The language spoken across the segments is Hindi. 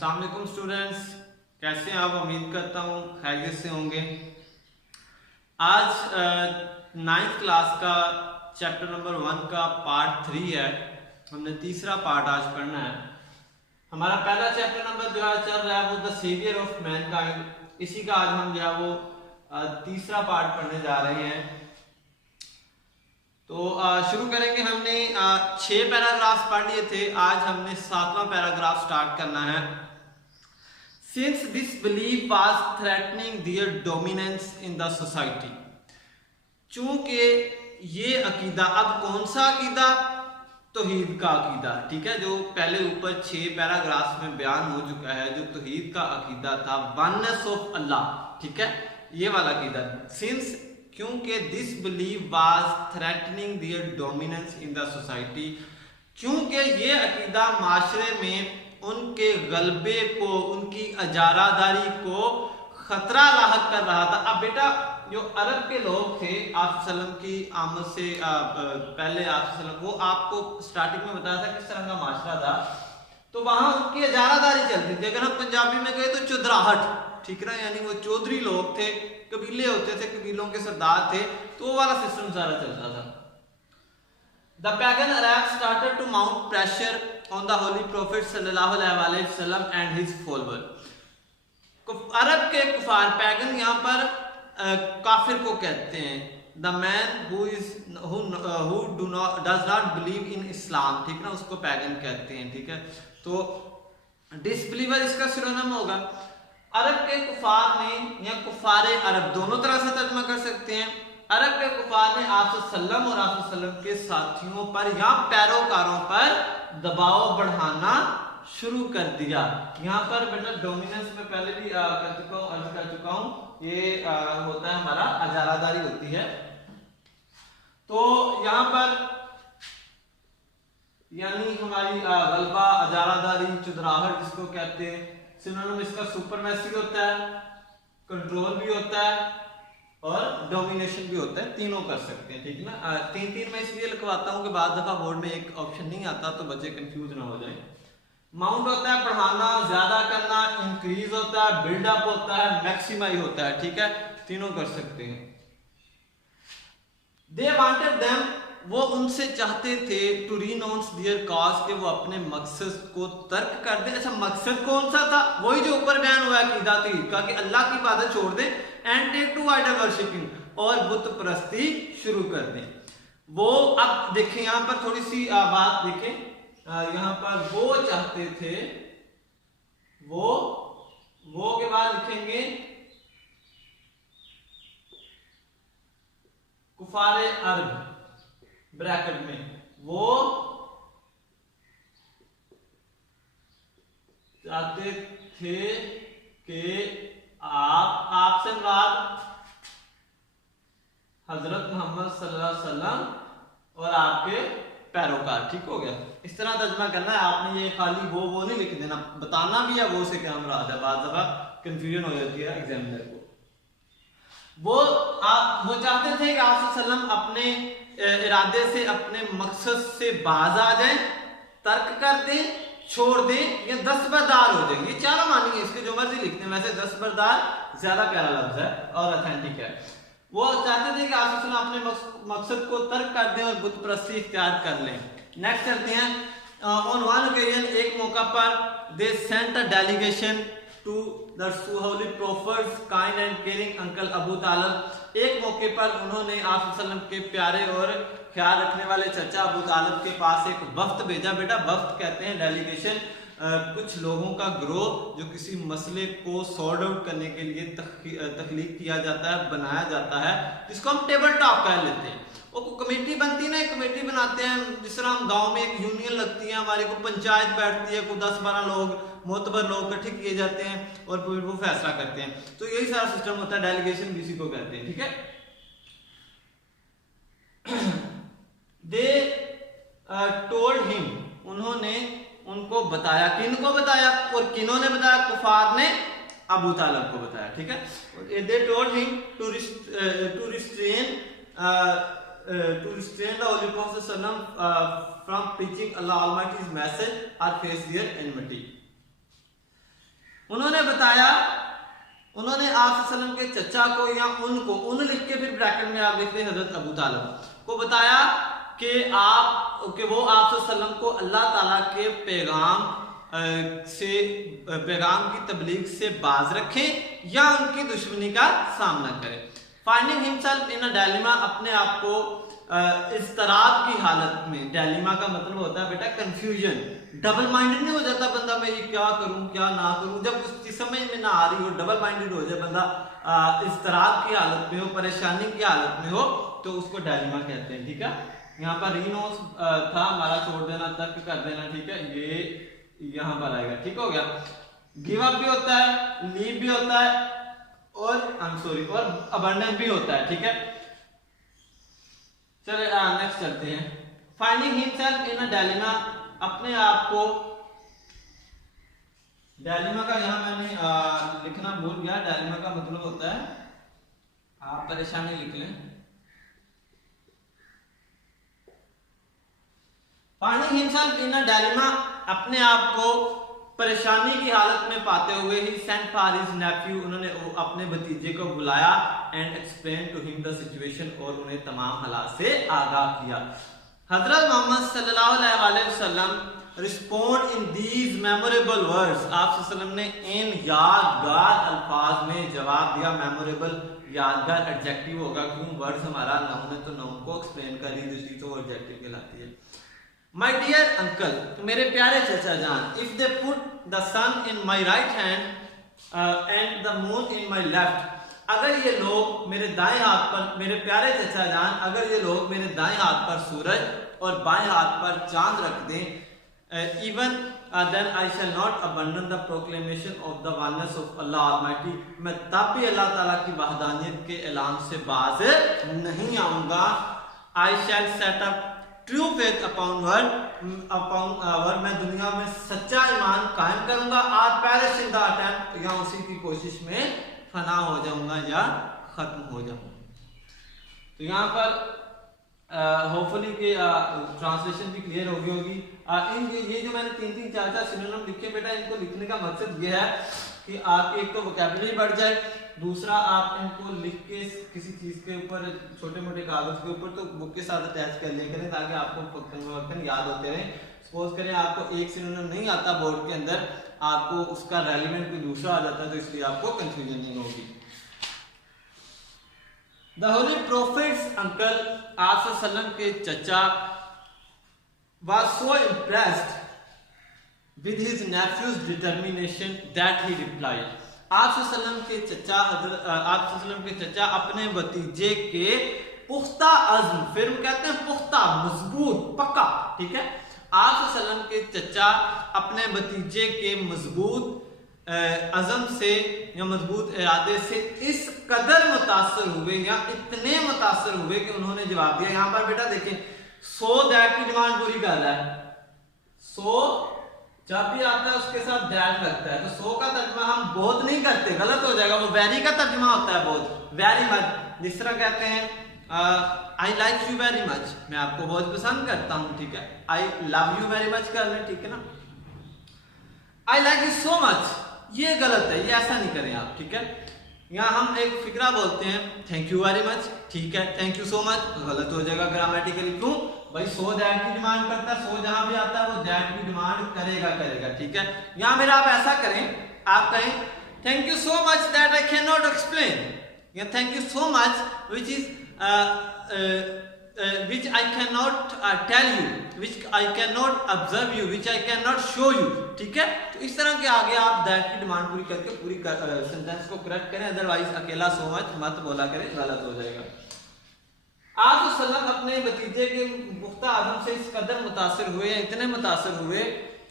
अस्सलाम वालेकुम स्टूडेंट्स, कैसे हैं आप? उम्मीद करता हूँ खैरियत से होंगे। आज 9th क्लास का चैप्टर नंबर 1 का पार्ट 3 है। हमने तीसरा पार्ट आज पढ़ना है। हमारा पहला चैप्टर नंबर जो है चल रहा है वो द सेवियर ऑफ मैनकाइंड। इसी का आज हम जो है वो तीसरा पार्ट पढ़ने जा रहे हैं। तो शुरू करेंगे। हमने 6 पैराग्राफ्स पढ़ लिए थे, आज हमने 7वां पैराग्राफ स्टार्ट करना है। Since this belief was threatening their dominance in the society, चूंकि ये अकीदा, अब कौन सा अकीदा? तौहीद का अकीदा, ठीक है, जो पहले ऊपर 6 पैराग्राफ्स में बयान हो चुका है, जो तौहीद का अकीदा था, वननेस ऑफ अल्लाह, ठीक है, ये वाला अकीदा। सिंस क्योंकि this believe was threatening there dominance in the society, क्योंकि ये अकीदा माशरे में उनके गलबे को, उनकी अजारादारी को खतरा लाहक कर रहा था। अब बेटा जो अरब के लोग थे आप सल्लम की आमद से पहले, आप सल्लम वो आपको स्टार्टिंग में बताया था किस तरह का माशरा था, तो वहां उनकी अजारादारी चलती थी। अगर हम पंजाबी में गए तो चौधराहट, ठीक है, यानी वो चौधरी लोग थे, कबीले होते थे, कबीलों के सरदार थे, तो वो वाला सिस्टम सारा चलता था। The pagan Arabs started to mount pressure on the Holy Prophet sallallahu alaihi wasallam and his followers. अरब के कुफार, पैगन यहाँ पर काफिर को कहते हैं, the man who does not believe in Islam, ठीक ना, उसको पैगन कहते हैं, ठीक है। तो डिसबिलीवर इसका सिनोनिम होगा। अरब के कुफार ने या कुफारे अरब, दोनों तरह से तर्जुमा कर सकते हैं। अरब के कुफार ने आप सल्लम और आप सल्लम के साथियों पर या पैरोकारों पर दबाव बढ़ाना शुरू कर दिया। यहाँ पर बेटा डोमिनेंस में पहले भी अर्ज कर चुका हूँ, ये होता है हमारा अजारादारी होती है। तो यहाँ पर यानी हमारी गलबा, अजारादारी, चुदराहट जिसको कहते हैं, सिनोनिम इसका सुपरमेसी होता है, कंट्रोल भी होता है और डोमिनेशन भी होता है, तीनों कर सकते हैं, ठीक ना। तीन मैं इसलिए लिखवाता हूँ कि बाद दफा बोर्ड में एक ऑप्शन नहीं आता तो बच्चे कंफ्यूज ना हो जाए। माउंट होता है बढ़ाना, ज्यादा करना, इंक्रीज होता है, बिल्डअप होता है, मैक्सिमाइज होता है, ठीक है, तीनों कर सकते हैं। दे वांटेड देम, वो उनसे चाहते थे, टू रिनाउंस देयर कॉज, के वो अपने मकसद को तर्क कर दे। अच्छा, मकसद कौन सा था? वही जो ऊपर बयान हुआ है अकीदा तौहीद का, कि अल्लाह की इबादत छोड़ दे, and take to idol worshipping, और बुत परस्ती शुरू कर दें। वो अब देखें यहां पर थोड़ी सी बात देखें, यहां पर वो चाहते थे, वो के बाद लिखेंगे कुफारे अरब ब्रैकेट में, वो चाहते थे कि आपसे बाद हजरत मोहम्मद सल्लल्लाहु अलैहि वसल्लम और आपके पैरोकार, ठीक हो गया। इस तरह तर्जुमा करना है आपने, ये खाली वो नहीं लिख देना, बताना भी है वो से क्या मुराद है, बाद दफा कंफ्यूजन हो जाती है एग्जामिनर को। वो चाहते थे कि आप सल्लम अपने इरादे से, अपने मकसद से बाज आ जाएं, तर्क कर दें, छोड़ दें या दस्तबरदार हो जाएं। ये चारों मानी है, इसके जो मर्जी लिखते हैं, वैसे दस्तबरदार ज्यादा प्यारा लफ्ज है और ऑथेंटिक है। वो चाहते थे कि आप अपने मकसद को तर्क कर दें और बुत परस्ती इख्तियार कर लें। नेक्स्ट चलते हैं। ऑन वन ओकेजन, एक मौका पर, they sent a delegation to the holy prophet's kind and caring uncle Abu Talib. एक मौके पर उन्होंने आप सल्लम के प्यारे और ख्याल रखने वाले चचा अबू तालिब के पास एक वफ्त भेजा। बेटा वफ्त कहते हैं डेलीगेशन, कुछ लोगों का ग्रोह जो किसी मसले को सॉर्ट आउट करने के लिए तख्लीक किया जाता है, बनाया जाता है, जिसको हम टेबल टॉप कह लेते हैं। वो कमेटी बनती है ना, एक कमेटी बनाते हैं, जिस तरह हम गांव में एक यूनियन लगती है हमारी, को पंचायत बैठती है, को 10-12 लोग मोतबर लोग इकट्ठे किए जाते हैं और फिर वो फैसला करते हैं। तो यही सारा सिस्टम होता है, डेलीगेशन भी इसी को कहते हैं, ठीक है। दे टोल्ड हिम, उन्होंने उनको बताया, किनको बताया और किन्होंने बताया? कुफार ने अबू तालिब को बताया, ठीक है। They told him to restrain the Holy Prophet from preaching Allah Almighty's message or face their enmity. उन्होंने बताया, उन्होंने आप सल्लम के चचा को या उनको, उन लिख के फिर ब्रैकेट में आप लिखते हैं हजरत अबू तालिब को बताया कि वो आप सल्लम को अल्लाह ताला के पैगाम की तबलीग से बाज रखें या उनकी दुश्मनी का सामना करें। Finding himself in a dilemma, अपने आप को इज़्तिराब की हालत में, डायलेमा का मतलब होता है बेटा कंफ्यूजन, डबल माइंडेड नहीं हो जाता बंदा, मैं ये क्या करूं क्या ना करूं, जब कुछ चीज समझ में ना आ रही हो, डबल माइंडेड हो जाए बंदा, इज़्तिराब की हालत में हो, परेशानी की हालत में हो, तो उसको डायलेमा कहते हैं। ठीक है, यहाँ पर रीनोस था हमारा, छोड़ देना, तर्क कर देना। ठीक है, ये यहाँ पर आएगा। ठीक हो गया। गिव अप भी होता है, लीव भी होता है, और अबंडन भी होता है। ठीक है, चलिए नेक्स्ट चलते हैं। Finding himself in a dilemma, अपने आप को, डायलेमा का यहाँ मैंने लिखना भूल गया, डायलेमा का मतलब होता है, आप परेशानी लिख लें। Finding himself in a dilemma, अपने आप को परेशानी की हालत में पाते हुए ही सेंट फॉर हिज नेफ्यू, उन्होंने अपने भतीजे को बुलाया and explain to him the situation, और उन्हें तमाम हालात से आगाह किया। हजरत मोहम्मद सल्लल्लाहु अलैहि वसल्लम respond in these memorable words, आप सल्लल्लाहु अलैहि वसल्लम ने इन यादगार अल्फाज में जवाब दिया। मेमोरेबल यादगार एडजेक्टिव होगा, क्यों वर्ड्स हमारा नाउन है तो नाउन को एक्सप्लेन कर रही, दूसरी तो एडजेक्टिव कहलाती है। माय डियर अंकल, मेरे प्यारे चचा जान, if they put the sun in my right hand and the moon in my left, अगर ये लोग मेरे दाएं हाथ पर, मेरे प्यारे चचा जान, अगर ये लोग मेरे दाएं हाथ पर सूरज और बाएं हाथ पर चांद रख दें, even then I shall not abandon the proclamation of the oneness of Allah almighty, मैं तब भी अल्लाह ताला की वहदानियत के ऐलान से बाज नहीं आऊंगा। I shall set up true faith upon word, मैं दुनिया में सच्चा ईमान कायम करूंगा। आज पेरिश इन द अटेम्प्ट, या उसी की कोशिश में फना हो जाऊंगा या खत्म हो जाऊंगा। तो यहाँ पर होपफुली कि ट्रांसलेशन भी क्लियर होगी होगी। ये जो मैंने 3-3, 4-4 सिनोनिम लिखे बेटा, इनको लिखने का मकसद ये है कि आप एक तो वोकैबुलरी बढ़ जाए, दूसरा आप इनको लिख के किसी चीज के ऊपर, छोटे मोटे कागज के ऊपर, तो बुक के साथ अटैच कर लिया करें ताकि आपको वक्तन याद होते रहे। सपोज करें आपको एक सिनोनिम नहीं आता बोर्ड के अंदर, आपको उसका रेलिवेंट कोई दूसरा आ जाता है, तो इसलिए आपको कंफ्यूजन नहीं होगी। द होली प्रोफेट्स अंकल, आप सल्लम के चचा, was so impressed with his nephew's determination that he replied, आप सल्लम के चचा अपने भतीजे के पुख्ता अज़्म, फिर कहते हैं पुख्ता, मजबूत, पक्का। ठीक है, आप सल्लम के चचा अपने भतीजे के मजबूत अज़म से या मजबूत इरादे से इस कदर मुतासर हुए, या इतने मुतासर हुए कि उन्होंने जवाब दिया। यहां पर बेटा देखें, सो दैट की डिमांड पूरी कर रहा है। सो जब भी आता है उसके साथ दैट लगता है, तो सो का तर्जुमा हम बहुत नहीं करते, गलत हो जाएगा, वो वेरी का तर्जुमा होता है बहुत, वेरी मच। जिस तरह कहते हैं I like you very much, मैं आपको बहुत पसंद करता हूं। ठीक है, I love you very much कर लें, ठीक है ना। I like you so much, ये गलत है, ये ऐसा नहीं करें आप। ठीक है, यहाँ हम एक फिक्रा बोलते हैं, थैंक यू वेरी मच, ठीक है, थैंक यू सो मच, गलत हो जाएगा ग्रामेटिकली। क्यों भाई, सो दैट की डिमांड करता है, सो जहां भी आता है वो दैट की डिमांड करेगा। ठीक है, यहाँ मेरा आप ऐसा करें, आप कहें thank you so much that I cannot explain, या thank you so much which is which I cannot tell you, which I cannot observe you, which I cannot show you। ठीक है, तो इस तरह के आगे आप दैट की डिमांड पूरी करके पूरी सेंटेंस को करेक्ट करें, अदरवाइज अकेला सो मत बोला करें, गलत हो जाएगा। आप सल्लम अपने भतीजे के पुख्ता आदम से इस कदर मुतासिर हुए, इतने मुतासिर हुए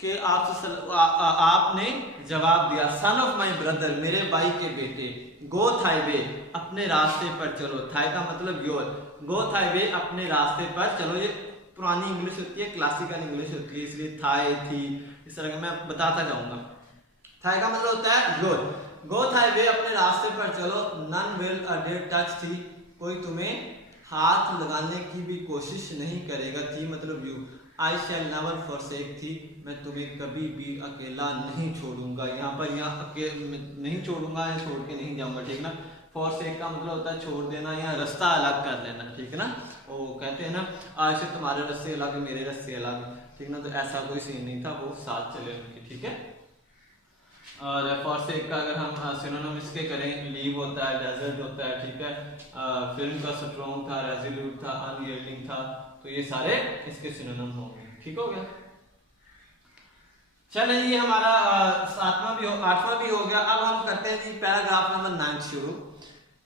कि आपने जवाब दिया, सन ऑफ माई ब्रदर, मेरे भाई के बेटे, गो थाई वे, अपने रास्ते पर चलो। थाई का मतलब योर, गो थाई वे, अपने रास्ते पर चलो। ये पुरानी इंग्लिश होती है, क्लासिकल इंग्लिश होती है, इसलिए थाई थी, इस तरह का मैं बताता जाऊंगा। थाई का मतलब होता है योर, गो थाई वे, अपने रास्ते पर चलो। नन विल डेयर टच थी, कोई तुम्हें हाथ लगाने की भी कोशिश नहीं करेगा। थी मतलब you, I shell never forsake थी, मैं तुम्हें कभी भी अकेला नहीं छोड़ूंगा। यहाँ पर नहीं छोड़ूंगा या छोड़ के नहीं जाऊंगा, ठीक ना। फॉरसेक का मतलब होता है छोड़ देना या रास्ता अलग कर लेना, ठीक है ना। वो कहते हैं ना आज से तुम्हारे रास्ते अलग मेरे रास्ते अलग, ठीक ना। तो ऐसा कोई सीन नहीं था, वो साथ चले उनके, ठीक है। और फॉरसेक का अगर हम सिनोनिम इसके करें, लीव होता है, डेजर्ट होता है, ठीक है। फिल्म का स्ट्रॉन्ग था, रेजोल्यूट था, अनयील्डिंग था, तो ये सारे इसके सिनोनिम होंगे, ठीक हो गया। चलिए ये हमारा 8वां भी हो गया। अब हम करते हैं जी पैराग्राफ नंबर 9 शुरू।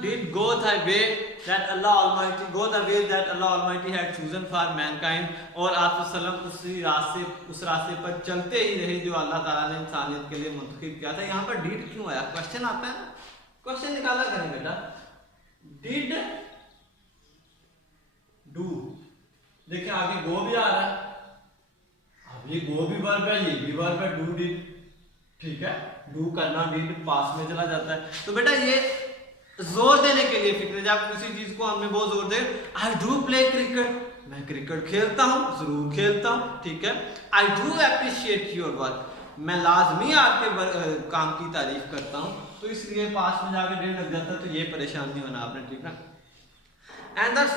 did go the way that Allah Almighty had chosen for mankind, और आप सल्लल्लाहु उस रास्ते पर चलते ही रहे जो अल्लाह ताला ने इंसानियत के लिए मुंतखब किया था। यहाँ पर डिड क्यों आया, क्वेश्चन आता है ना, क्वेश्चन निकाला करें बेटा। डिड डू, देखिए आगे गो भी आ रहा है, अब ये गो भी वर्ब है, ये भी वर्ब है, डू डिड, ठीक है। डू करना, डिड पास में चला जाता है। तो बेटा ये जोर देने के लिए फिक्र, जब किसी चीज को हमने बहुत जोर दे, आई डू प्ले क्रिकेट, मैं क्रिकेट खेलता हूँ, जरूर खेलता हूँ, ठीक है। I do appreciate your work, मैं लाजमी आपके काम की तारीफ करता हूँ, तो इसलिए पास में जाके डिड लग जाता है, तो ये परेशान नहीं होना आपने, ठीक है। And the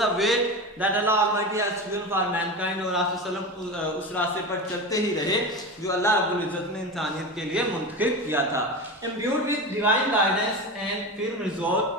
the way that Allah Almighty has chosen for mankind, और आप सल्लल्लाहु उस रास्ते पर चलते ही रहे जो अल्लाह रब्बुल इज्जत ने इंसानियत के लिए मुंतखब किया था। Imbued with divine guidance and firm resolve,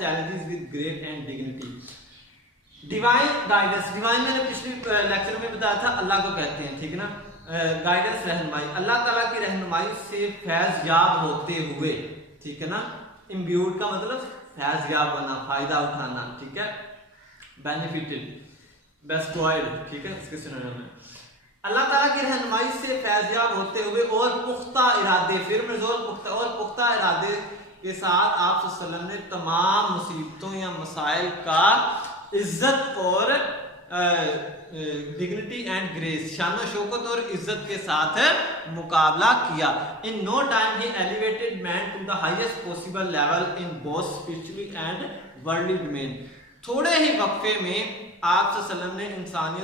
challenges with grace and dignity. Divine guidance, divine मैंने पिछले लेक्चर में बताया था अल्लाह को कहते हैं, ठीक है ना। गाइडेंस रहनुमाई, अल्लाह ताला की रहनुमाई से फैज याब होते हुए, ठीक है ना। इम्ब्यूड का मतलब फैज याब होना, फायदा उठाना, ठीक है। बेनिफिटेड, बेस्टॉयड, ठीक है, इसके सिनोनिम में। अल्लाह ताला की रहनुमाई से फैज याब होते हुए और पुख्ता इरादे, फिर रिजोल पुख्ता इरादे के साथ आप सल्लल्लाहु अलैहि वसल्लम ने तमाम मुसीबतों या मसाइल का इज्जत और डिग्निटी एंड ग्रेस, शान शौकत और इज्जत के साथ मुकाबला किया। In no time he elevated man to the highest possible level in both spiritually and worldly domain. थोड़े ही वक्फे में आप सल्लल्लाहु अलैहि वसल्लम ने इंसान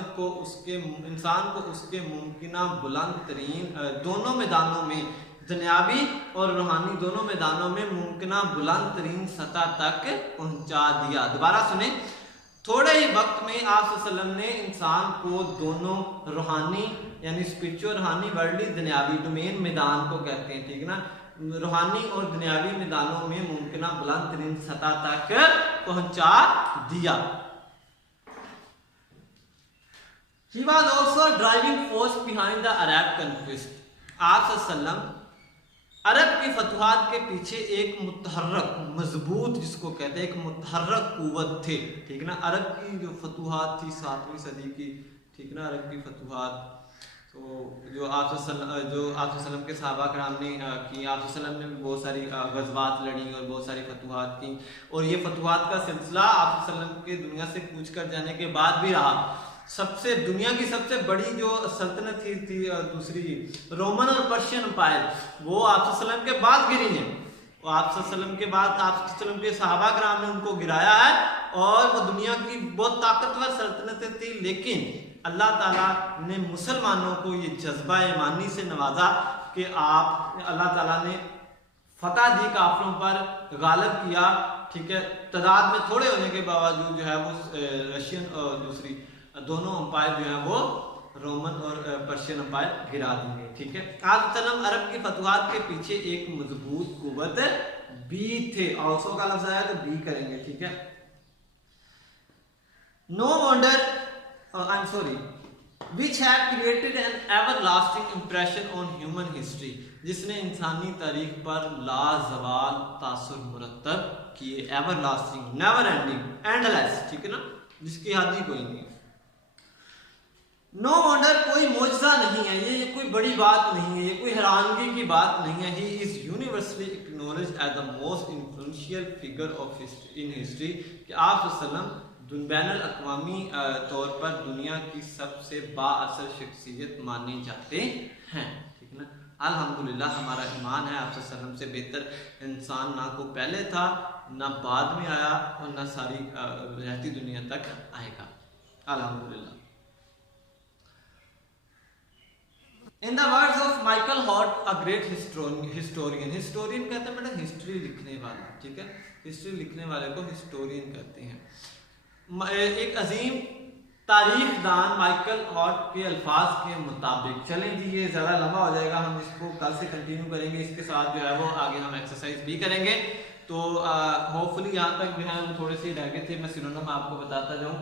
को उसके मुमकिना बुलंद तरीन दोनों मैदानों में, दुनियावी और रूहानी दोनों मैदानों में मुमकिना बुलंद तरीन सतह तक पहुंचा दिया। दोबारा सुने, थोड़े ही वक्त में आप सल्लल्लाहु अलैहि वसल्लम ने इंसान को दोनों रूहानी यानी स्पिरिचुअल, रूहानी, वर्ल्डली, दुनियावी डोमेन मैदान को कहते हैं, ठीक है ना। रूहानी और दुनियावी मैदानों में मुमकिना बुलंद तरीन सतह तक पहुंचा दिया। He was also a driving force behind the Arab conquest. आप सल्लल्लाहु अलैहि वसल्लम अरब की फतवाहत के पीछे एक मुतहर्रक, मजबूत जिसको कहते हैं, एक मुतहर्रक कुव्वत थे, ठीक ना। अरब की जो फतवाहत थी 7वीं सदी की, ठीक ना, अरब की फतवाहत, तो जो आप वसल्लम के सहाबा कराम ने की, आप वसल्लम ने बहुत सारी गज़वात लड़ी और बहुत सारी फतवाहत की, और ये फतवाहत का सिलसिला आप वसल्लम के दुनिया से कूच कर जाने के बाद भी रहा। दुनिया की सबसे बड़ी जो सल्तनत थी दूसरी रोमन और पर्शियन एम्पायर, वो आप वसल्लम के बाद गिरी है। वो आप वसल्लम के बाद आप वसल्लम के सहाबा कराम ने उनको गिराया है, और वो दुनिया की बहुत ताकतवर सल्तनतें थी, लेकिन अल्लाह ताला ने मुसलमानों को ये जज्बा ईमानी से नवाजा कि अल्लाह ताला ने फतह दी, काफिरों पर गालिब किया, ठीक है। तादाद में थोड़े होने के बावजूद जो है वो रशियन और दूसरी दोनों अंपायर जो है वो रोमन और पर्शियन अंपायर गिरा देंगे, ठीक है। आप सल्लम अरब की फतवाहत के पीछे एक मजबूत कुव्वत भी थे, ऑल्सो का लफ्ज आया तो बी करेंगे, ठीक है। No wonder I am sorry which have created an everlasting impression on human history, जिसने इंसानी तारीख पर लाजवाल तासुर मुरत्तब किए। एवरलास्टिंग, नेवर एंडिंग, एंडलेस, ठीक है ना, जिसकी हद ही कोई नहीं। नो वंडर, कोई मौजज़ा नहीं है, ये कोई बड़ी बात नहीं है, ये कोई हैरानगी की बात नहीं है। He is universally acknowledged as the most influential figure of in history, कि आप वसल्लम बैनुल अक़वामी तौर पर दुनिया की सबसे बाअसर शख्सियत माने जाते हैं, ठीक है ना। अल्हम्दुलिल्लाह हमारा ईमान है आप वसल्लम से बेहतर इंसान ना को पहले था ना बाद में आया और ना सारी रहती दुनिया तक आएगा, अल्हम्दुलिल्लाह। In the words of Michael Hart a great historian, historian कहते हैं बेटा हिस्ट्री लिखने वाला, ठीक है, हिस्ट्री लिखने वाले को हिस्टोरियन कहते हैं। एक अजीम तारीखदान माइकल हॉर्ट के अल्फाज के मुताबिक, चलें जी ये ज़्यादा लंबा हो जाएगा, हम इसको कल से कंटिन्यू करेंगे, इसके साथ जो है वो आगे हम एक्सरसाइज भी करेंगे। तो होपफुली यहाँ तक जो है वो थोड़े से रह गए थे, मैं सिनोनिम आपको बताता जाऊँ।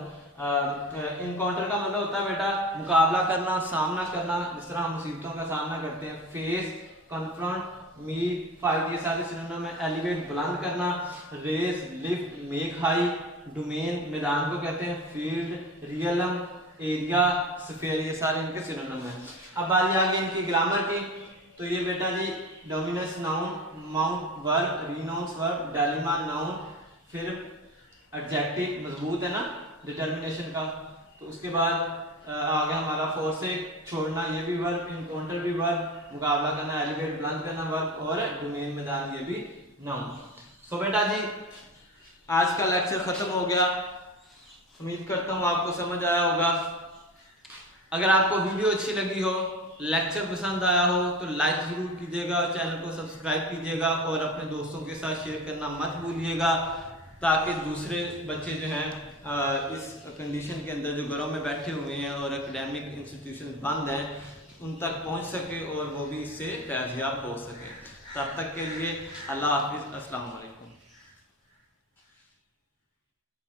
इनकाउंटर का मतलब होता है बेटा मुकाबला करना, सामना करना, जिस तरह हम मुसीबतों का सामना करते हैं। फेस, कन्फ्रंट, मीट, फाइट, ये सारे सिनोनिम है। एलिवेट बुलंद करना, race, lift, make high. Domain मैदान को कहते हैं। फील्ड, रियलम, एरिया, स्फीयर, ये सारे इनके सिनोनिम हैं। अब बारी आ गई इनकी ग्रामर की। तो ये बेटा जी dominance noun, mount verb, renounce verb, dilemma noun, फिर एडजेक्टिव मजबूत है ना डिटर्मिनेशन का। तो उसके बाद आ गया हमारा फोर्सेक छोड़ना, ये भी वर्ब, इनकाउंटर भी वर्ब, मुकाबला करना, एलिवेट बुलंद करना वर्ब, और डोमेन मैदान ये भी नाउन। सो बेटा जी आज का लेक्चर खत्म हो गया, उम्मीद करता हूँ आपको समझ आया होगा। अगर आपको वीडियो अच्छी लगी हो, लेक्चर पसंद आया हो तो लाइक जरूर कीजिएगा, चैनल को सब्सक्राइब कीजिएगा और अपने दोस्तों के साथ शेयर करना मत भूलिएगा, ताकि दूसरे बच्चे जो हैं इस कंडीशन के अंदर जो घरों में बैठे हुए हैं और एकेडमिक इंस्टीट्यूशन बंद हैं उन तक पहुंच सके और वो भी इससे फैज़याब हो सके। तब तक के लिए अल्लाह हाफिज़, अस्सलाम वालेकुम।